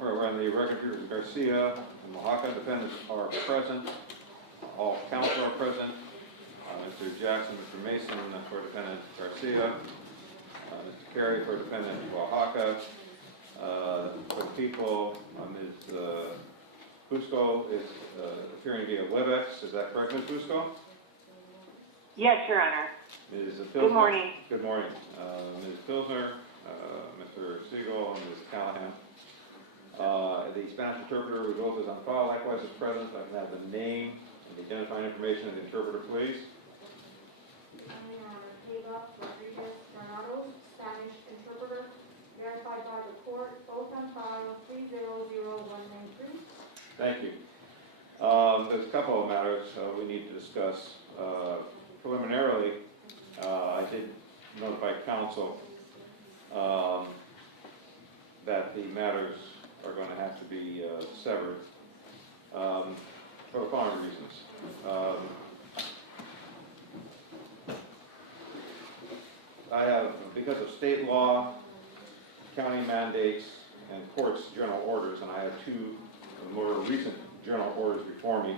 When the record Garcia and Oaxaca defendants are present, all counsel are present. Mr. Jackson, Mr. Mason for defendant Garcia, Mr. Carey for defendant Oaxaca. For the people, Ms. Fusco is appearing via WebEx. Is that correct, Ms. Fusco? Yes, Your Honor. Ms. Pilsner. Good morning. Good morning. Ms. Pilsner, Mr. Siegel, and Ms. Callahan. The Spanish interpreter with both is on file. Likewise is present. I can have the name and the identifying information of the interpreter, please. Spanish interpreter, verified by the court, both on file 3001193. Thank you. There's a couple of matters we need to discuss. Preliminarily, I did notify counsel that the matters are going to have to be severed for the following reasons. I have, because of state law, county mandates, and court's general orders, and I have two more recent general orders before me.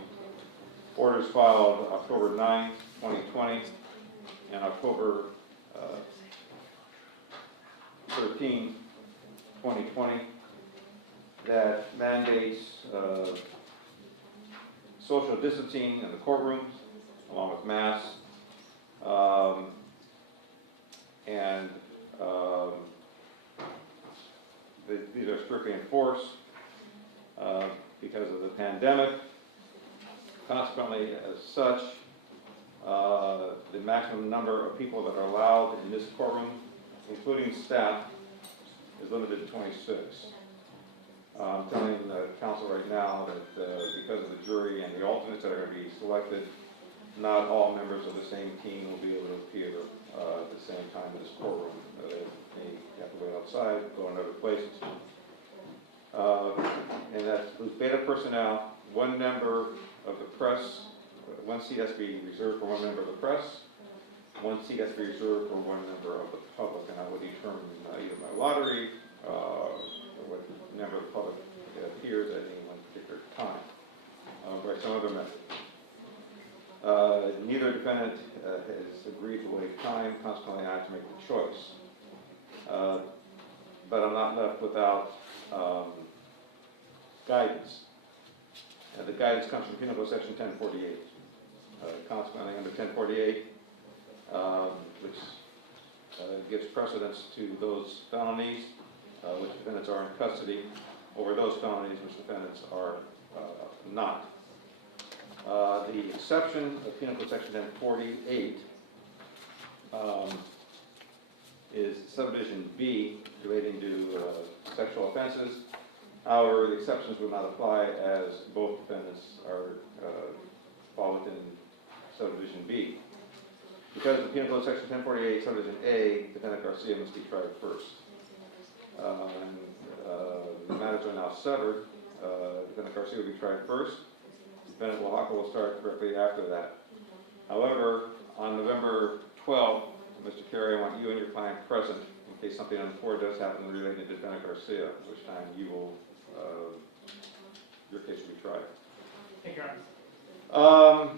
Orders filed October 9, 2020, and October 13, 2020, that mandates social distancing in the courtrooms, along with masks, and these are strictly enforced because of the pandemic. Consequently, as such, the maximum number of people that are allowed in this courtroom, including staff, is limited to 26. I'm telling the council right now that because of the jury and the alternates that are going to be selected, not all members of the same team will be able to appear at the same time in this courtroom. They have to wait outside, go in other places. And that includes beta personnel, one member of the press, one seat has to be reserved for one member of the press, one seat has to be reserved for one member of the public, and I will determine either by lottery or what member of the public appears at any one particular time, by some other method. Neither defendant has agreed to waive time, consequently I have to make the choice. But I'm not left without guidance. The guidance comes from Penal Code Section 1048. Consequently, under 1048, which gives precedence to those felonies which defendants are in custody over those felonies which defendants are not. The exception of Penal Code Section 1048 is subdivision B relating to sexual offenses. However, the exceptions would not apply as both defendants are fall within subdivision B. Because of Penal Code Section 1048, subdivision A, defendant Garcia must be tried first. The matters are now severed. Defendant Garcia will be tried first. Defendant Oaxaca will start directly after that. However, on November 12th, Mr. Carey, I want you and your client present in case something untoward does happen related to defendant Garcia, at which time you will, your case will be tried. Thank you, Your Honor.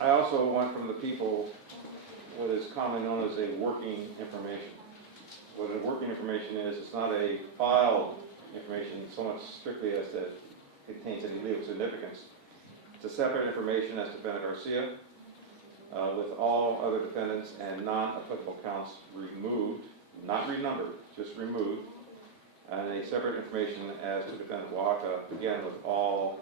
I also want from the people what is commonly known as a working information. What a working information is, it's not a filed information so much strictly as that it contains any legal significance. It's a separate information as to defendant Garcia, with all other defendants and non-applicable counts removed, not renumbered, just removed, and a separate information as to defendant Oaxaca, again with all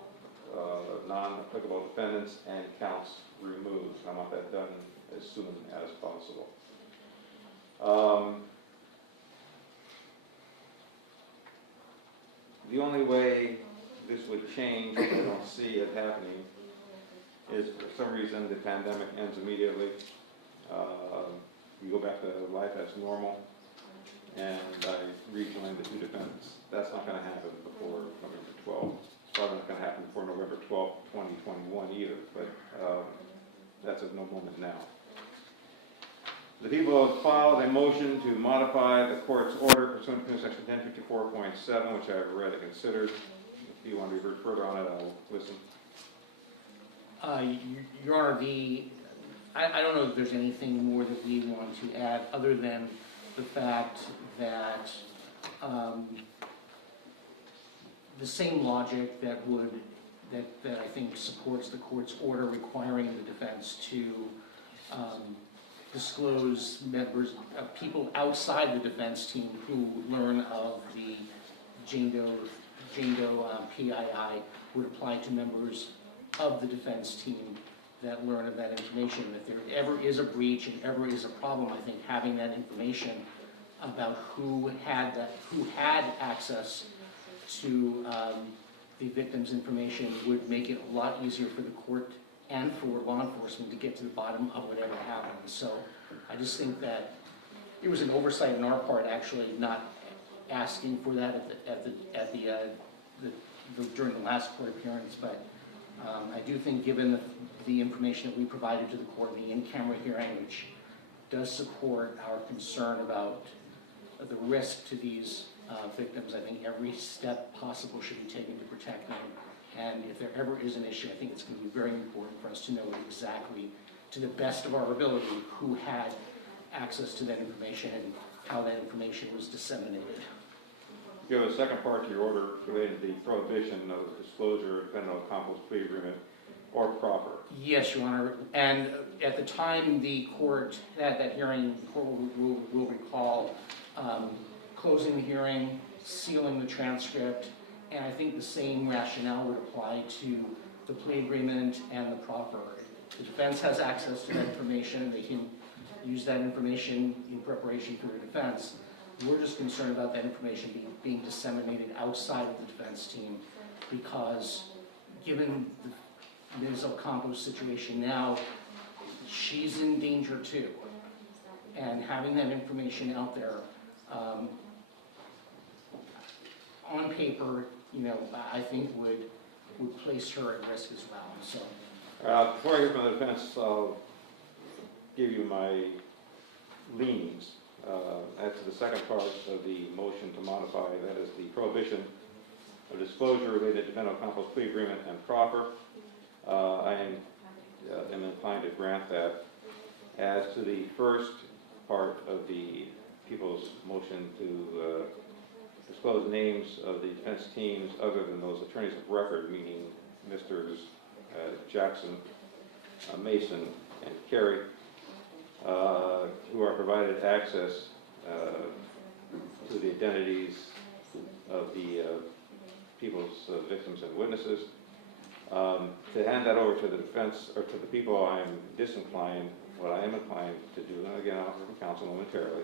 non-applicable defendants and counts removed. I want that done as soon as possible. The only way this would change, I don't see it happening, is for some reason the pandemic ends immediately. You go back to life as normal, and I rejoin the two defendants. That's not going to happen before November 12th. It's probably not going to happen before November 12th, 2021 either, but that's of no moment now. The people have filed a motion to modify the court's order pursuant to section 1054.7, which I've read and considered. If you want to be heard further on it, I'll listen. Your Honor, I don't know if there's anything more that we want to add other than the fact that the same logic that I think supports the court's order requiring the defense to disclose members, people outside the defense team who learn of the Jane Doe PII would apply to members of the defense team that learn of that information. If there ever is a breach and ever is a problem, I think having that information about who had access to the victim's information would make it a lot easier for the court and for law enforcement to get to the bottom of whatever happened. So I just think that it was an oversight on our part, actually not asking for that during the last court appearance. But I do think, given the information that we provided to the court in the in-camera hearing, which does support our concern about the risk to these victims, I think every step possible should be taken to protect them. And if there ever is an issue, I think it's going to be very important for us to know exactly, to the best of our ability, who had access to that information and how that information was disseminated. You have a second part to your order related to the prohibition of disclosure of defendant accomplice plea agreement or proffer. Yes, Your Honor. And at the time the court had that hearing, the court will recall closing the hearing, sealing the transcript, and I think the same rationale would apply to the plea agreement and the proffer. The defense has access to that information. They can use that information in preparation for their defense. We're just concerned about that information being disseminated outside of the defense team, because given Ms. Ocampo's situation now, she's in danger too. And having that information out there on paper, I think would place her at risk as well. So, before I hear from the defense, I'll give you my leanings. As to the second part of the motion to modify, that is the prohibition of disclosure related to defendant Ocampo's plea agreement and proffer. I am inclined to grant that. As to the first part of the people's motion to disclose names of the defense teams other than those attorneys of record, meaning Mr. Jackson, Mason, and Carey, who are provided access to the identities of the people's victims and witnesses. To hand that over to the defense, or to the people, I'm disinclined. What I am inclined to do, and again, I'll hear from counsel momentarily,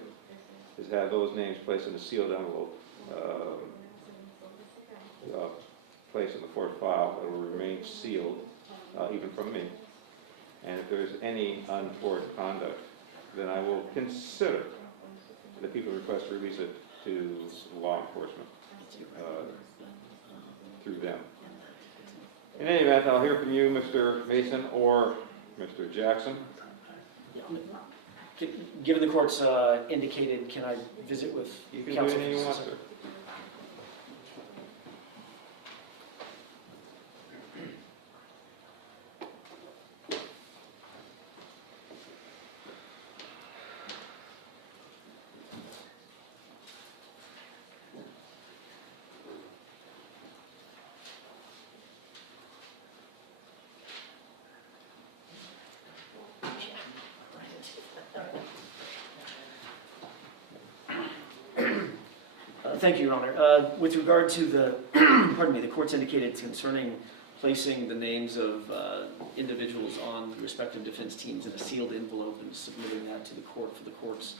is have those names placed in a sealed envelope, placed in the court file that will remain sealed, even from me. And if there is any untoward conduct, then I will consider the people request to release it to law enforcement through them. In any event, I'll hear from you, Mr. Mason or Mr. Jackson. Given the court's indicated, can I visit with You can counsel? do anything you want, sir. Thank you, Your Honor. With regard to the, pardon me, the court's indicated concerning placing the names of individuals on the respective defense teams in a sealed envelope and submitting that to the court for the court's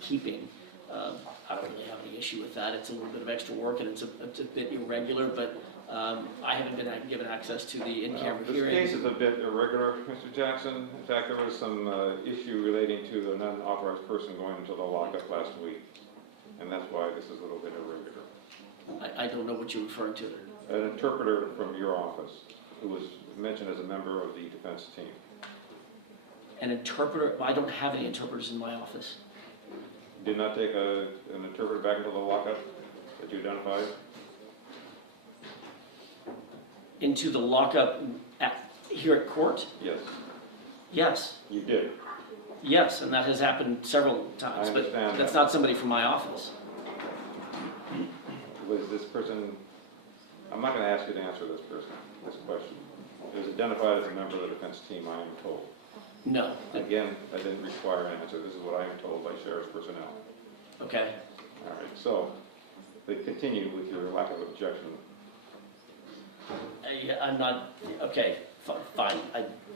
keeping. I don't really have any issue with that. It's a little bit of extra work and it's a bit irregular, but I haven't been given access to the in-camera hearing. This case is a bit irregular, Mr. Jackson. In fact, there was some issue relating to an unauthorized person going into the lockup last week, and that's why this is a little bit irregular. I don't know what you're referring to. An interpreter from your office who was mentioned as a member of the defense team. An interpreter, I don't have any interpreters in my office. Did not take an interpreter back into the lockup that you identified? Into the lockup here at court? Yes, Yes, you did. yes, and that has happened several times, I but understand that's that. not somebody from my office. Was this person, I'm not going to ask you to answer this question. It was identified as a member of the defense team, I am told. No. Again, I didn't require an answer. This is what I am told by sheriff's personnel. Okay. All right, so they continue with your lack of objection. Yeah, I'm not, okay, fine.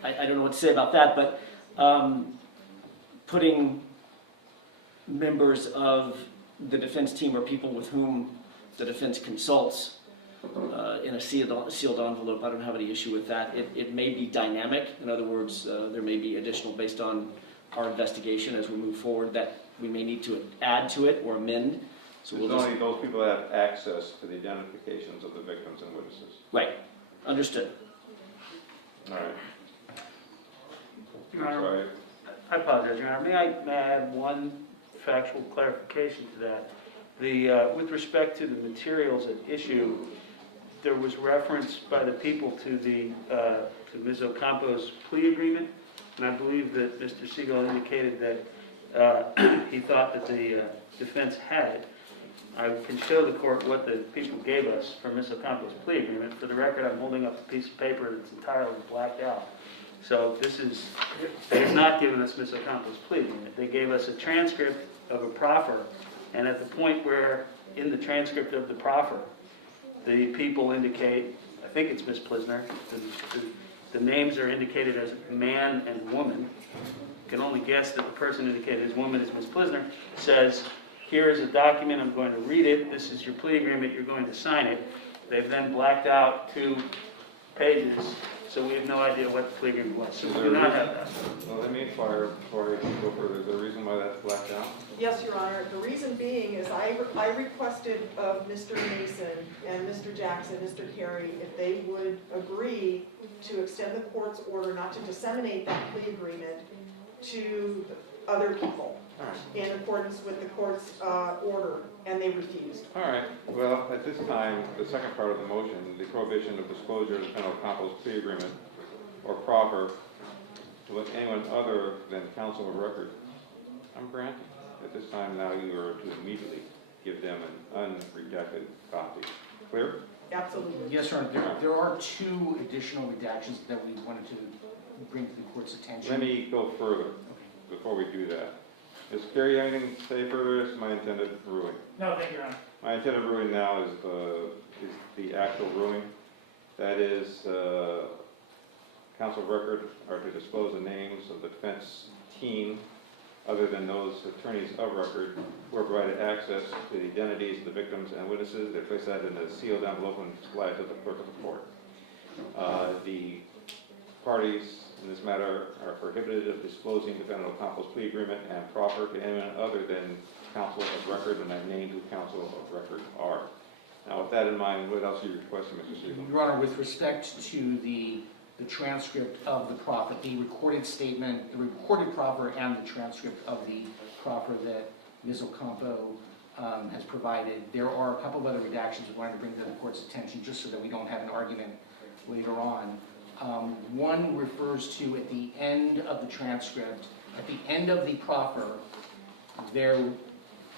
I don't know what to say about that, but putting members of the defense team or people with whom the defense consults in a sealed envelope, I don't have any issue with that. It may be dynamic. In other words, there may be additional based on our investigation as we move forward that we may need to add to it or amend. So There's we'll just, only those people that have access to the identifications of the victims and witnesses. right, understood. All right. Your Honor, Sorry. I apologize, Your Honor. May I add one factual clarification to that? With respect to the materials at issue, there was reference by the people to Ms. Ocampo's plea agreement, and I believe that Mr. Siegel indicated that he thought that the defense had it. I can show the court what the people gave us for Ms. Ocampo's plea agreement. For the record, I'm holding up a piece of paper that's entirely blacked out. So they have not given us Ms. Ocampo's plea agreement. They gave us a transcript of a proffer, and at the point where, in the transcript of the proffer, the people indicate, I think it's Ms. Plisner, the names are indicated as man and woman. You can only guess that the person indicated as woman is Ms. Plisner, says, here is a document, I'm going to read it, this is your plea agreement, you're going to sign it. They've then blacked out 2 pages, so we have no idea what the plea agreement was. So we do not have that. Well, let me inquire before I go further. Is there a reason why that's blacked out? Yes, Your Honor. The reason being is I requested of Mr. Mason and Mr. Jackson, Mr. Carey, if they would agree to extend the court's order not to disseminate that plea agreement to other people All right. in accordance with the court's order, and they refused. All right. Well, at this time, the second part of the motion, the prohibition of disclosure of the defendant Ocampo's plea agreement or proffer with anyone other than counsel of record, I'm granting. At this time now, you are to immediately give them an unredacted copy. Clear? Absolutely. Yes, Your Honor, there are 2 additional redactions that we wanted to bring to the court's attention. Let me go further before we do that. Ms. Carey, anything to say further? This is my intended ruling. No, thank you, Your Honor. My intended ruling now is the actual ruling. That is, counsel of record are to disclose the names of the defense team other than those attorneys of record who are provided access to the identities of the victims and witnesses. They place that in a sealed envelope and supply it to the clerk of the court. The parties in this matter are prohibited of disclosing defendant Ocampo's plea agreement and proffer to anyone other than counsel of record, and I've named who counsel of record are. Now, with that in mind, what else are you requesting, Mr. Siegel? Your Honor, with respect to the transcript of the proffer, the recorded statement, the recorded proffer and the transcript of the proffer that Ms. Ocampo has provided, there are a couple of other redactions we wanted to bring to the court's attention just so that we don't have an argument later on. One refers to at the end of the transcript, at the end of the proffer, there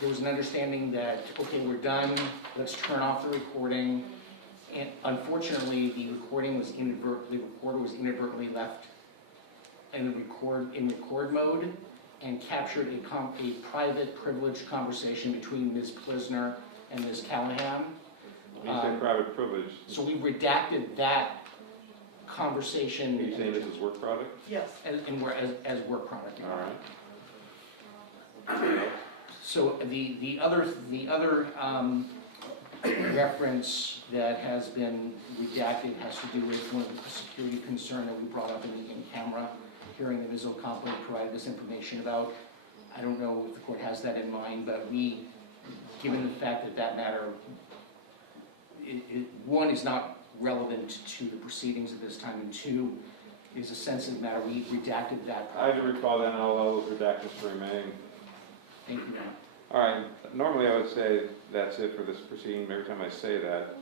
was an understanding that, okay, we're done, let's turn off the recording. And unfortunately, the recorder was inadvertently left in record mode and captured a private, privileged conversation between Ms. Plisner and Ms. Callahan. When you say private privilege, So we redacted that conversation. are you saying this is work product? Yes. as work product. All right. So the other reference that has been redacted has to do with one of the security concern that we brought up in the in-camera hearing that Ms. Ocampo provided this information about. I don't know if the court has that in mind, but we, given the fact that matter, one, is not relevant to the proceedings at this time, and 2, is a sensitive matter. We redacted that. I do recall that, and I'll allow those redactions to remain. Thank you, Matt. All right, normally I would say that's it for this proceeding. Every time I say that,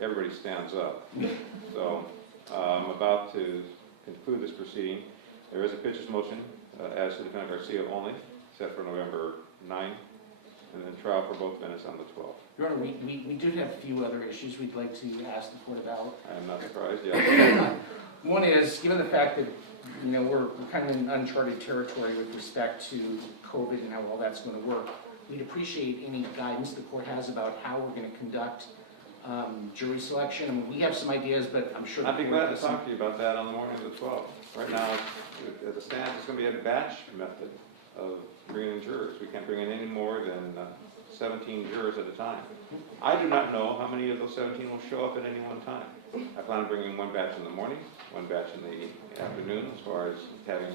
everybody stands up. So I'm about to conclude this proceeding. There is a pitcher's motion as to defendant Garcia only, set for November 9th, and then trial for both defendants on the 12th. Your Honor, we do have a few other issues we'd like to ask the court about. I am not surprised yet. One is, given the fact that, we're kind of in uncharted territory with respect to COVID and how all that's going to work, we'd appreciate any guidance the court has about how we're going to conduct jury selection. I mean, we have some ideas, but I'm sure. I'd be glad to talk to you about that on the morning of the 12th. Right now, as it stands, it's going to be a batch method of bringing in jurors. We can't bring in any more than 17 jurors at a time. I do not know how many of those 17 will show up at any one time. I plan on bringing one batch in the morning, one batch in the afternoon, as far as having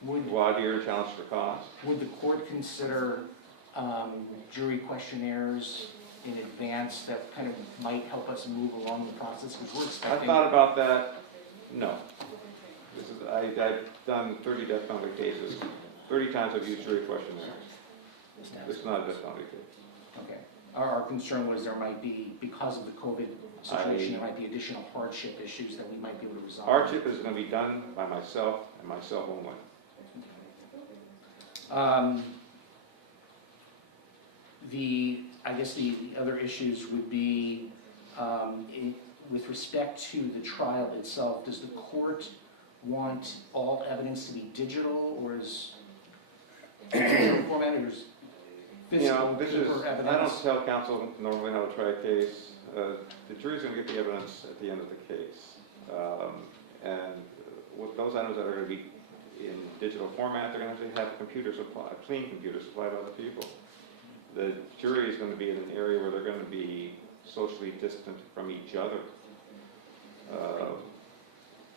voir dire challenge for cause. Would the court consider jury questionnaires in advance that kind of might help us move along the process? Because we're I expecting. thought about that. No. I've done 30 death penalty cases. 30 times I've used jury questionnaires. This is not a death penalty case. Okay. Our concern was there might be, because of the COVID situation, there might be additional hardship issues that we might be able to resolve. Hardship is going to be done by myself and myself only. I guess the other issues would be, with respect to the trial itself, does the court want all evidence to be digital, or is digital format, or is physical paper evidence? I don't tell counsel normally how to try a case. The jury's going to get the evidence at the end of the case. And with those items that are going to be in digital format, they're going to have a clean computer supplied by the people. The jury is going to be in an area where they're going to be socially distant from each other.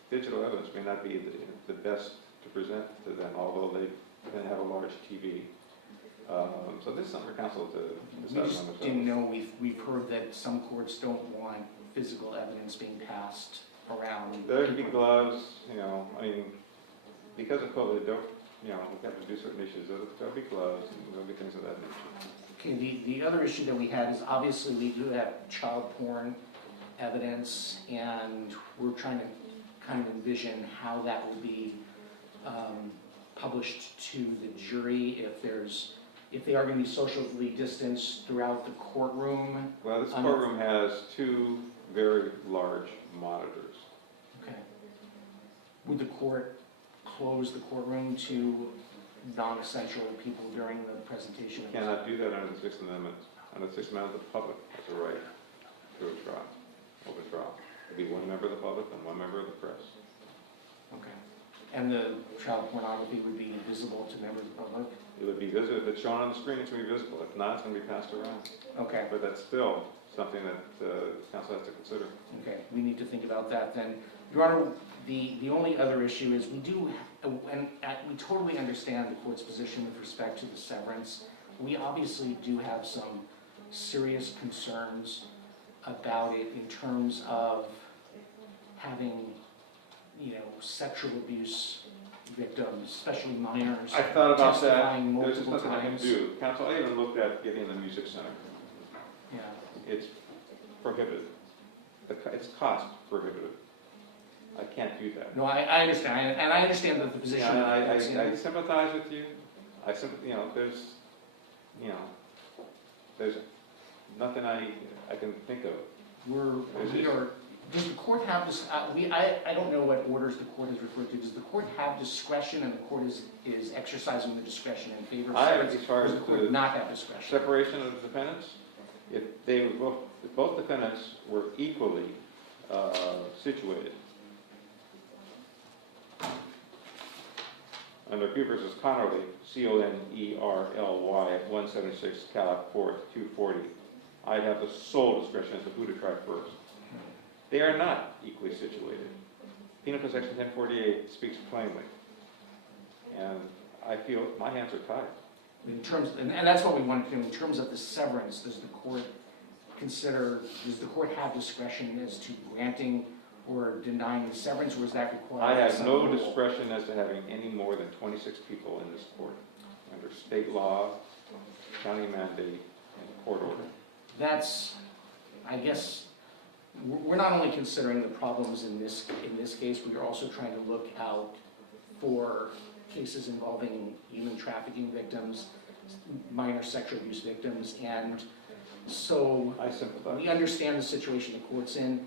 Digital evidence may not be the best to present to them, although they can have a large TV. So this is something for counsel to We decide on just themselves. didn't know, we've heard that some courts don't want physical evidence being passed around. There'd be gloves, because of COVID, we have to do certain issues. There'll be gloves, and there'll be things of that nature. Okay, the other issue that we had is obviously we do have child porn evidence, and we're trying to kind of envision how that will be published to the jury if they are going to be socially distanced throughout the courtroom. Well, this courtroom has 2 very large monitors. Okay. Would the court close the courtroom to non-essential people during the presentation? You cannot do that under the Sixth Amendment. Under the Sixth Amendment, the public has a right to a trial, open trial. It'll be one member of the public and one member of the press. Okay. And the child pornography would be visible to members of the public? It would be visible. If it's shown on the screen, it's going to be visible. If not, it's going to be passed around. Okay. But that's still something that counsel has to consider. Okay, we need to think about that then. Your Honor, the only other issue is we totally understand the court's position with respect to the severance. We obviously do have some serious concerns about it in terms of having, sexual abuse victims, especially minors. I thought about that. testifying There's just multiple nothing I can times. do. Counsel, I even looked at getting the music center. Yeah. It's prohibited. It's cost prohibitive. I can't do that. No, I understand, and I understand that the position. Yeah, that's in- I sympathize with you. There's nothing I can think of. Does the court have this, I don't know what orders the court has referred to. Does the court have discretion, and the court is exercising the discretion in favor of severance? As far Or as does the court the not have discretion? separation of the defendants, if both defendants were equally situated. Under Pugh versus Connerly, Connerly, 176 Calif 4th 240, I'd have the sole discretion as to who to try first. They are not equally situated. Penal Code Section 1048 speaks plainly, and I feel my hands are tied. In terms, and that's what we want to do. In terms of the severance, does the court consider, does the court have discretion as to granting or denying the severance, or is that required? I by have some no rule? discretion as to having any more than 26 people in this court, under state law, county mandate, and court order. That's, I guess, we're not only considering the problems in this case, we are also trying to look out for cases involving human trafficking victims, minor sexual abuse victims, and so I sympathize. we understand the situation the court's in.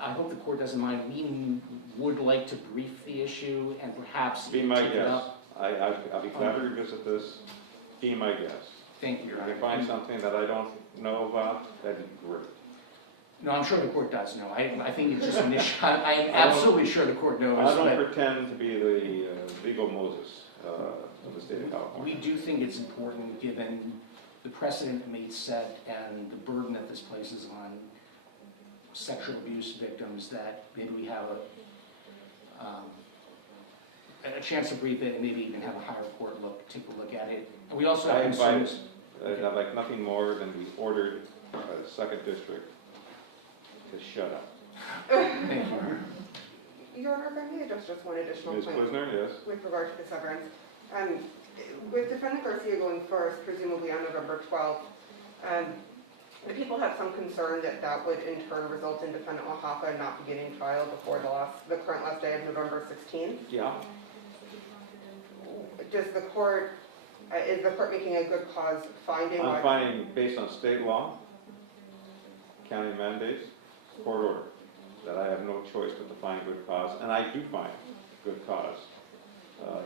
I hope the court doesn't mind. We would like to brief the issue and perhaps Be even my take it guest. up. I'll be glad to revisit this. Be my guest. Thank you, Your If Honor. you find something that I don't know about, that'd be great. No, I'm sure the court does know. I think it's just an issue. I'm absolutely sure the court knows, I don't but pretend to be the legal Moses of the state of we California. do think it's important, given the precedent it may set and the burden that this places on sexual abuse victims, that maybe we have a chance to brief it and maybe even have a higher court take a look at it. And we also have I invite, concerns. I'd like nothing more than be ordered by the second district to shut up. Thank you. Your Honor, if I may address just one additional Ms. point Plisner, yes? with regard to the severance. With Defendant Garcia going first, presumably on November 12th, the people have some concern that that would in turn result in Defendant Oaxaca not beginning trial before the current last day of November 16th. Yeah. Is the court making a good cause finding? I'm finding, based on state law, county mandates, court order, that I have no choice but to find good cause, and I do find good cause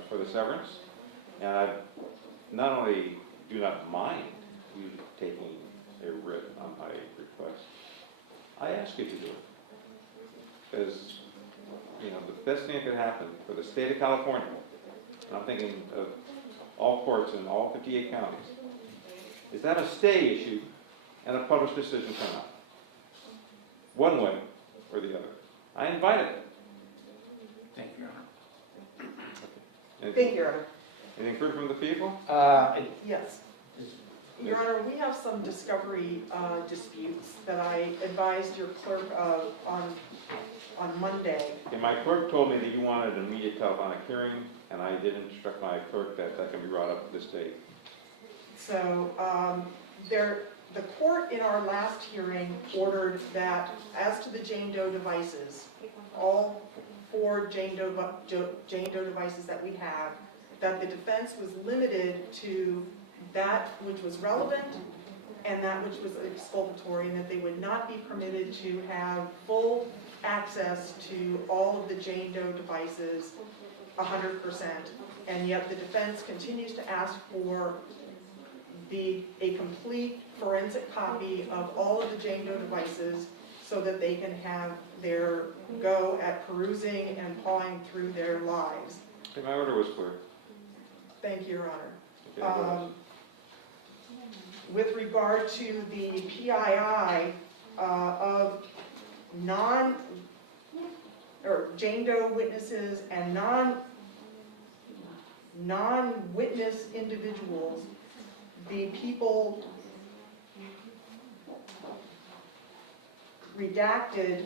for the severance. And I not only do not mind you taking a writ on my request, I ask you to do it. Because, you know, the best thing that could happen for the state of California, and I'm thinking of all courts in all 58 counties, is that a stay issue and a published decision come out. One way or the other. I invite it. Thank you, Your Honor. Thank you, Your Honor. Anything further from the people? Yes. Your Honor, we have some discovery disputes that I advised your clerk of on Monday. Okay, my clerk told me that you wanted an immediate telephonic hearing, and I did instruct my clerk that that can be brought up at this date. So the court in our last hearing ordered that as to the Jane Doe devices, all 4 Jane Doe devices that we have, that the defense was limited to that which was relevant and that which was exculpatory, and that they would not be permitted to have full access to all of the Jane Doe devices 100%. And yet the defense continues to ask for a complete forensic copy of all of the Jane Doe devices so that they can have their go at perusing and pawing through their lives. Okay, my order was clear. Thank you, Your Honor. Okay, what else? With regard to the PII of Jane Doe witnesses and non-witness individuals, the people redacted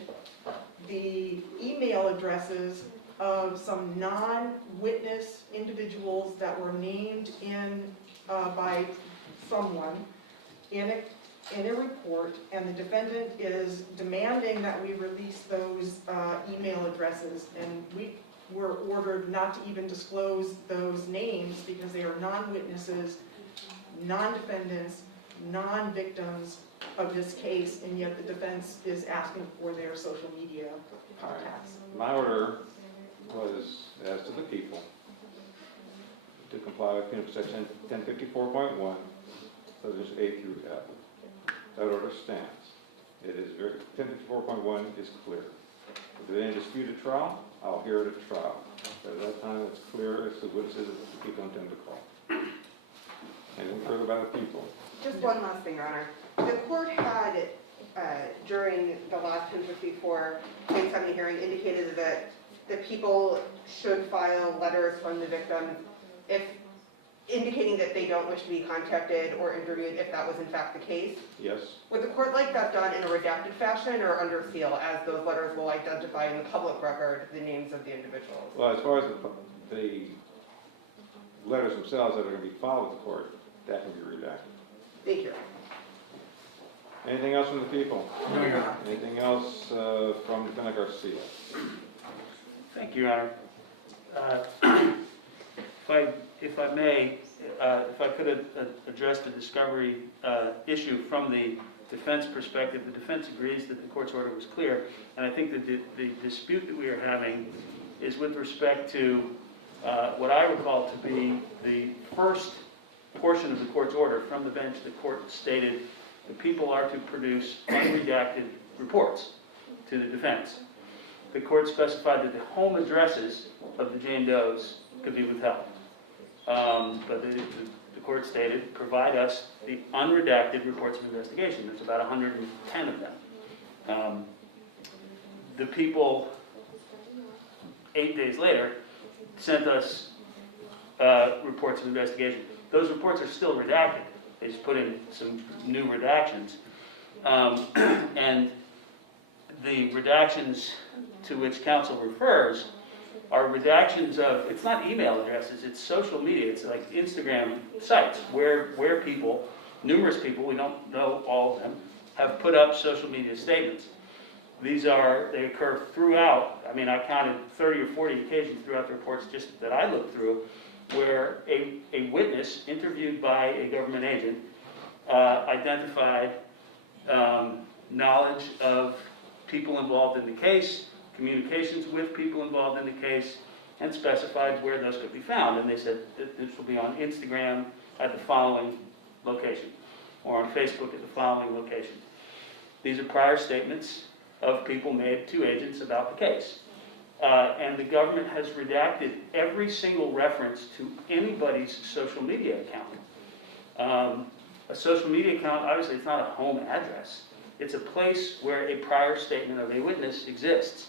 the email addresses of some non-witness individuals that were named in by someone in a report, and the defendant is demanding that we release those email addresses, and we were ordered not to even disclose those names because they are non-witnesses, non-defendants, non-victims of this case, and yet the defense is asking for their social media contacts. My order was, as to the people, to comply with Penal Section 1054.1, subsections A through F. That order stands. It is 1054.1 is clear. If there's any disputed trial, I'll hear it at trial. But at that time, it's clear as to witnesses that the people intend to call. Anything further by the people? Just one last thing, Your Honor. The court had, during the last 1054 1070 hearing, indicated that the people should file letters from the victim if indicating that they don't wish to be contacted or interviewed if that was in fact the case. Yes? Would the court like that done in a redacted fashion or under seal, as those letters will identify in the public record the names of the individuals? Well, as far as the letters themselves that are going to be filed with the court, that can be redacted. Thank you. Anything else from the people? No, Your Honor. Anything else from Defendant Garcia? Thank you, Your Honor. If I may, if I could address the discovery issue from the defense perspective. The defense agrees that the court's order was clear, and I think that the dispute that we are having is with respect to what I recall to be the first portion of the court's order. From the bench, the court stated the people are to produce unredacted reports to the defense. The court specified that the home addresses of the Jane Does could be withheld. But the court stated, provide us the unredacted reports of investigation. There's about 110 of them. The people, 8 days later, sent us reports of investigation. Those reports are still redacted. They just put in some new redactions. And the redactions to which counsel refers are redactions of, it's not email addresses, it's social media. It's like Instagram sites where people, numerous people, we don't know all of them, have put up social media statements. They occur throughout. I mean, I counted 30 or 40 occasions throughout the reports just that I looked through where a witness interviewed by a government agent identified knowledge of people involved in the case, communications with people involved in the case, and specified where those could be found. And they said that this will be on Instagram at the following location, or on Facebook at the following location. These are prior statements of people made to agents about the case. And the government has redacted every single reference to anybody's social media account. A social media account, obviously, it's not a home address. It's a place where a prior statement of a witness exists.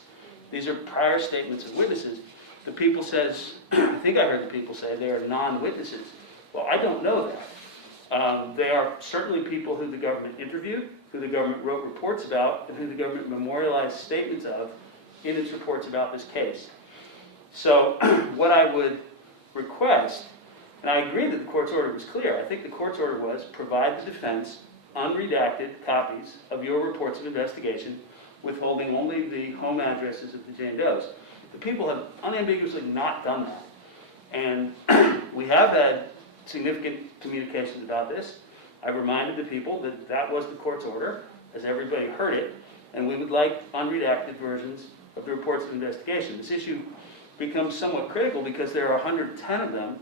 These are prior statements of witnesses. The people says, I think I heard the people say they are non-witnesses. Well, I don't know that. They are certainly people who the government interviewed, who the government wrote reports about, and who the government memorialized statements of in its reports about this case. So what I would request, and I agree that the court's order was clear. I think the court's order was provide the defense unredacted copies of your reports of investigation, withholding only the home addresses of the Jane Does. The people have unambiguously not done that. And we have had significant communications about this. I reminded the people that that was the court's order, as everybody heard it, and we would like unredacted versions of the reports of investigation. This issue becomes somewhat critical because there are 110 of them.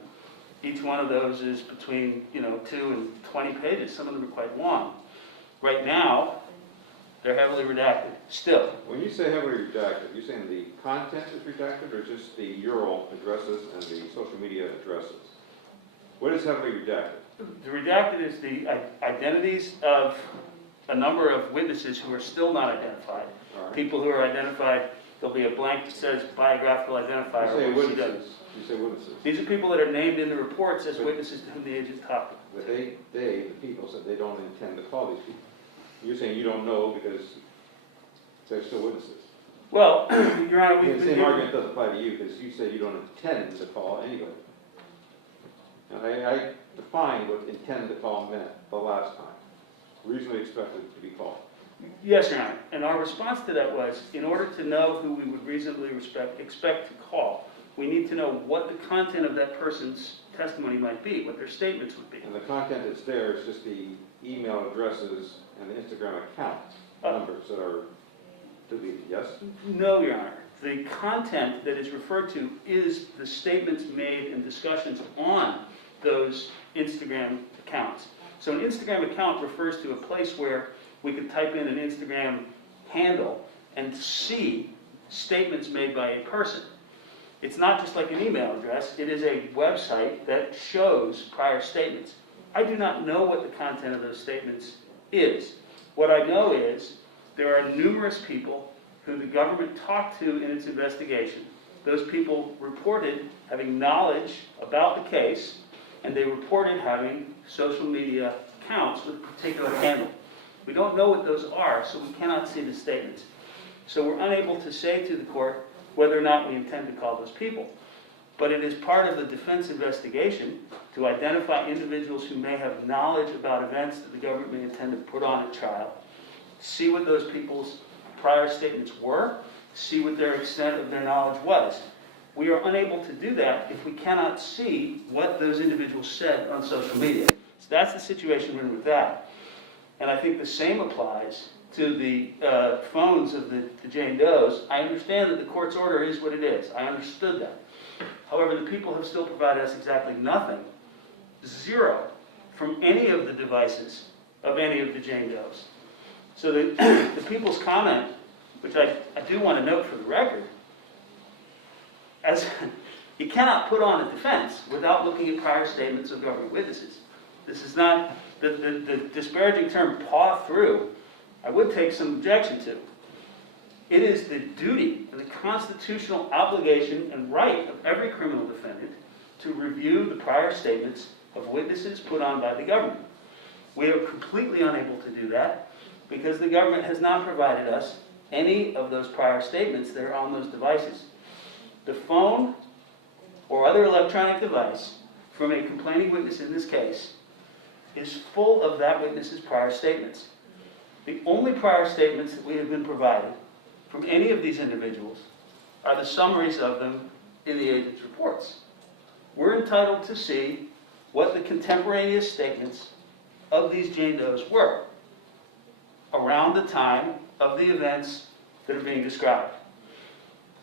Each one of those is between 2 and 20 pages. Some of them are quite long. Right now, they're heavily redacted, still. When you say heavily redacted, you're saying the content is redacted or just the URL addresses and the social media addresses? What is heavily redacted? The redacted is the identities of a number of witnesses who are still not identified. All right. People who are identified, there'll be a blank that says biographical identifier. You say or witnesses. You say witnesses. These are people that are named in the reports as witnesses to whom the agent talked. But the people said they don't intend to call these people. You're saying you don't know because they're still witnesses. Well, Your Honor, The same argument doesn't apply to you because you say you don't intend to call anybody. And I defined what intend to call meant the last time. Reasonably expected to be called. Yes, Your Honor. And our response to that was, in order to know who we would reasonably expect to call, we need to know what the content of that person's testimony might be, what their statements would be. And the content that's there is just the email addresses and the Instagram account numbers that are deleted, yes? No, Your Honor. The content that is referred to is the statements made and discussions on those Instagram accounts. So an Instagram account refers to a place where we could type in an Instagram handle and see statements made by a person. It's not just like an email address. It is a website that shows prior statements. I do not know what the content of those statements is. What I know is there are numerous people who the government talked to in its investigation. Those people reported having knowledge about the case and they reported having social media accounts with a particular handle. We don't know what those are, so we cannot see the statements. So we're unable to say to the court whether or not we intend to call those people. But it is part of the defense investigation to identify individuals who may have knowledge about events that the government may intend to put on at trial, see what those people's prior statements were, see what their extent of their knowledge was. We are unable to do that if we cannot see what those individuals said on social media. So that's the situation we're in with that. And I think the same applies to the phones of the Jane Does. I understand that the court's order is what it is. I understood that. However, the people have still provided us exactly nothing, zero, from any of the devices of any of the Jane Does. So the people's comment, which I do want to note for the record, as you cannot put on a defense without looking at prior statements of government witnesses. This is not, the disparaging term paw through, I would take some objection to. It is the duty and the constitutional obligation and right of every criminal defendant to review the prior statements of witnesses put on by the government. We are completely unable to do that because the government has not provided us any of those prior statements that are on those devices. The phone or other electronic device from a complaining witness in this case is full of that witness's prior statements. The only prior statements that we have been provided from any of these individuals are the summaries of them in the agent's reports. We're entitled to see what the contemporaneous statements of these Jane Does were around the time of the events that are being described.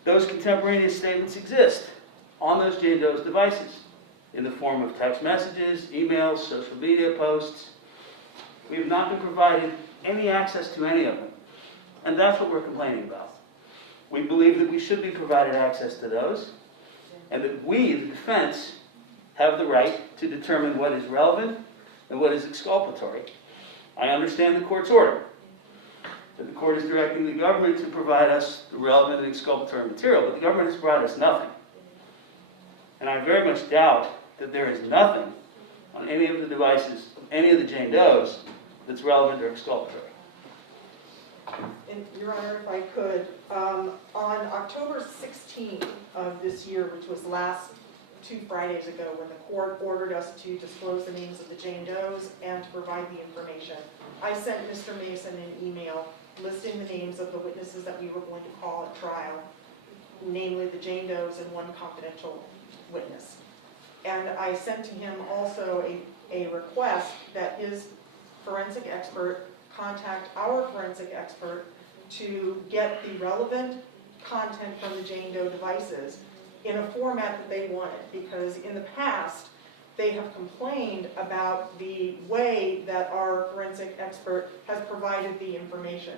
Those contemporaneous statements exist on those Jane Does devices in the form of text messages, emails, social media posts. We have not been provided any access to any of them. And that's what we're complaining about. We believe that we should be provided access to those, and that we, the defense, have the right to determine what is relevant and what is exculpatory. I understand the court's order, that the court is directing the government to provide us the relevant and exculpatory material, but the government has provided us nothing. And I very much doubt that there is nothing on any of the devices of any of the Jane Does that's relevant or exculpatory. And Your Honor, if I could, on October 16th of this year, which was last 2 Fridays ago, when the court ordered us to disclose the names of the Jane Does and to provide the information, I sent Mr. Mason an email listing the names of the witnesses that we were going to call at trial, namely the Jane Does and one confidential witness. And I sent to him also a request that his forensic expert contact our forensic expert to get the relevant content from the Jane Doe devices in a format that they wanted, because in the past they have complained about the way that our forensic expert has provided the information.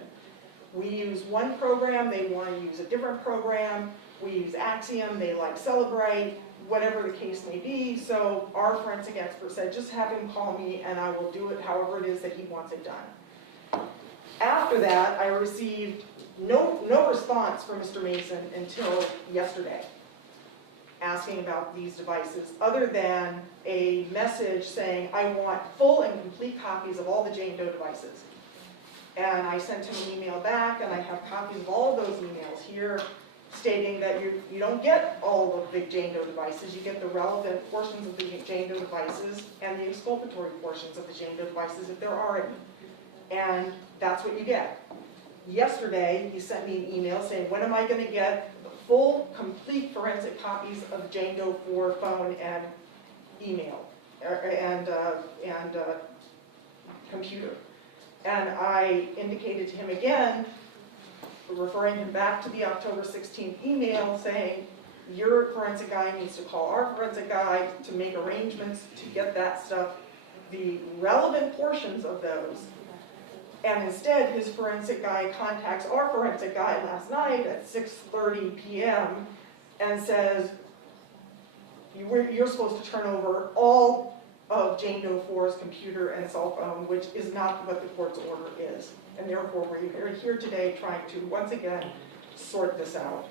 We use one program, they want to use a different program. We use Axiom, they like Celebrate, whatever the case may be. So our forensic expert said, just have him call me and I will do it however it is that he wants it done. After that, I received no response from Mr. Mason until yesterday, asking about these devices, other than a message saying, I want full and complete copies of all the Jane Doe devices. And I sent him an email back, and I have copies of all of those emails here, stating that you don't get all of the Jane Doe devices, you get the relevant portions of the Jane Doe devices and the exculpatory portions of the Jane Doe devices, if there are any. And that's what you get. Yesterday, he sent me an email saying, when am I going to get the full, complete forensic copies of Jane Doe 4 phone and email, and computer? And I indicated to him again, referring him back to the October 16th email, saying, your forensic guy needs to call our forensic guy to make arrangements to get that stuff, the relevant portions of those. And instead, his forensic guy contacts our forensic guy last night at 6:30 p.m. and says, you're supposed to turn over all of Jane Doe 4's computer and cell phone, which is not what the court's order is. And therefore, we're here today trying to, once again, sort this out.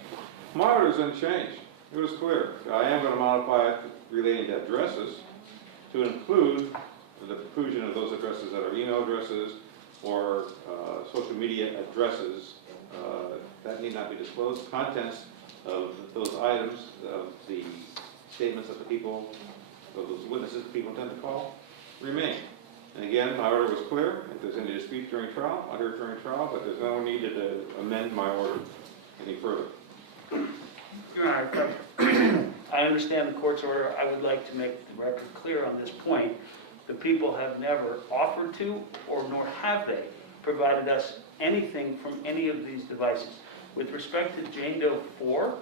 My order is unchanged. It was clear. I am going to modify it relating to addresses. to include the inclusion of those addresses that are email addresses or social media addresses. That need not be disclosed. Contents of those items, of the statements that the people, of those witnesses that people intend to call, remain. And again, my order was clear. If there's any dispute during trial, I'll hear it during trial, but there's no need to amend my order any further. Your Honor, I understand the court's order. I would like to make the record clear on this point. The people have never offered to, or nor have they, provided us anything from any of these devices. With respect to Jane Doe 4,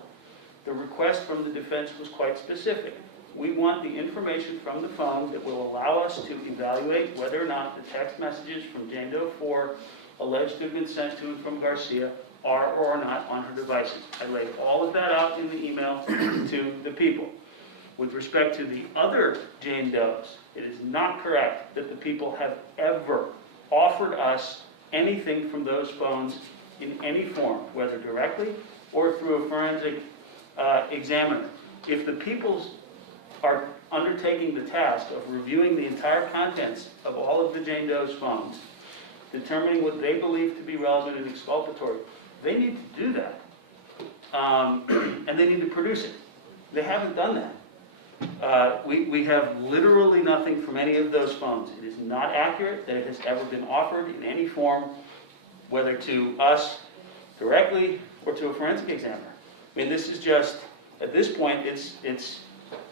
the request from the defense was quite specific. We want the information from the phone that will allow us to evaluate whether or not the text messages from Jane Doe 4 alleged to have been sent to and from Garcia are or are not on her devices. I laid all of that out in the email to the people. With respect to the other Jane Does, it is not correct that the people have ever offered us anything from those phones in any form, whether directly or through a forensic examiner. If the people are undertaking the task of reviewing the entire contents of all of the Jane Doe's phones, determining what they believe to be relevant and exculpatory, they need to do that. And they need to produce it. They haven't done that. We have literally nothing from any of those phones. It is not accurate that it has ever been offered in any form, whether to us directly or to a forensic examiner. I mean, this is just, at this point,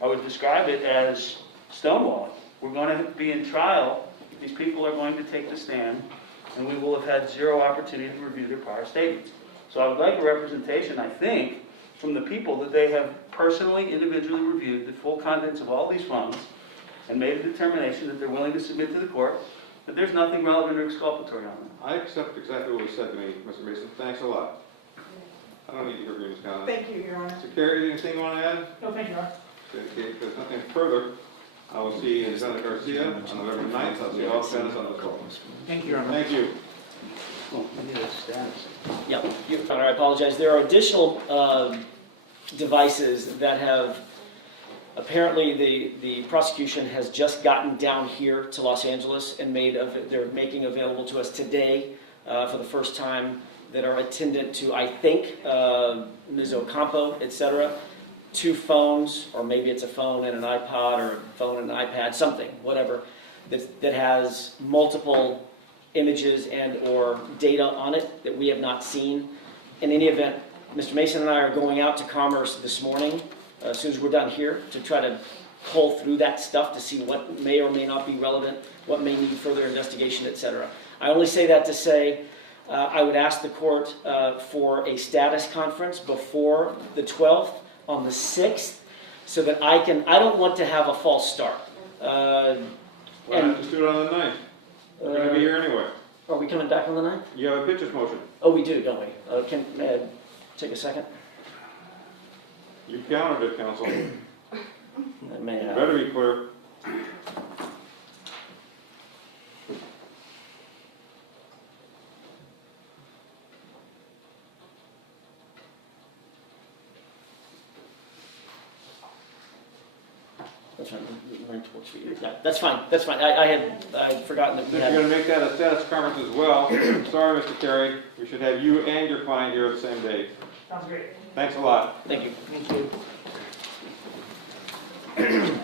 I would describe it as stonewalling. We're going to be in trial. These people are going to take the stand, and we will have had zero opportunity to review their prior statements. So I would like a representation, I think, from the people that they have personally, individually reviewed the full contents of all these phones and made a determination that they're willing to submit to the court that there's nothing relevant or exculpatory on them. I accept exactly what was said to me, Mr. Mason. Thanks a lot. I don't need to hear Ms. Conlon. Thank you, Your Honor. Mr. Carey, anything you want to add? No, thank you, Your Honor. Okay, if there's nothing further, I will see Defendant Garcia on November 9th. I'll see all defendants on the floor. Thank you, Your Honor. Thank you. Oh, I need a status. Yeah, Your Honor, I apologize. There are additional devices that have, apparently the prosecution has just gotten down here to Los Angeles and they're making available to us today for the first time, that are attendant to, I think, Ms. Ocampo, etc. 2 phones, or maybe it's a phone and an iPod, or a phone and an iPad, something, whatever, that has multiple images and or data on it that we have not seen. In any event, Mr. Mason and I are going out to Commerce this morning, as soon as we're done here, to try to cull through that stuff to see what may or may not be relevant, what may need further investigation, etc. I only say that to say I would ask the court for a status conference before the 12th on the 6th, so that I don't want to have a false start. Why not just do it on the 9th? We're going to be here anyway. Are we coming back on the 9th? You have a pitcher's motion. Oh, we do, don't we? May I take a second? You counted it, counsel. May I? Better be clear. That's fine. Yeah, that's fine. That's fine. I had forgotten that we If had. you're going to make that a status conference as well, sorry, Mr. Carey, we should have you and your client here the same day. Sounds great. Thanks a lot. Thank you. Thank you.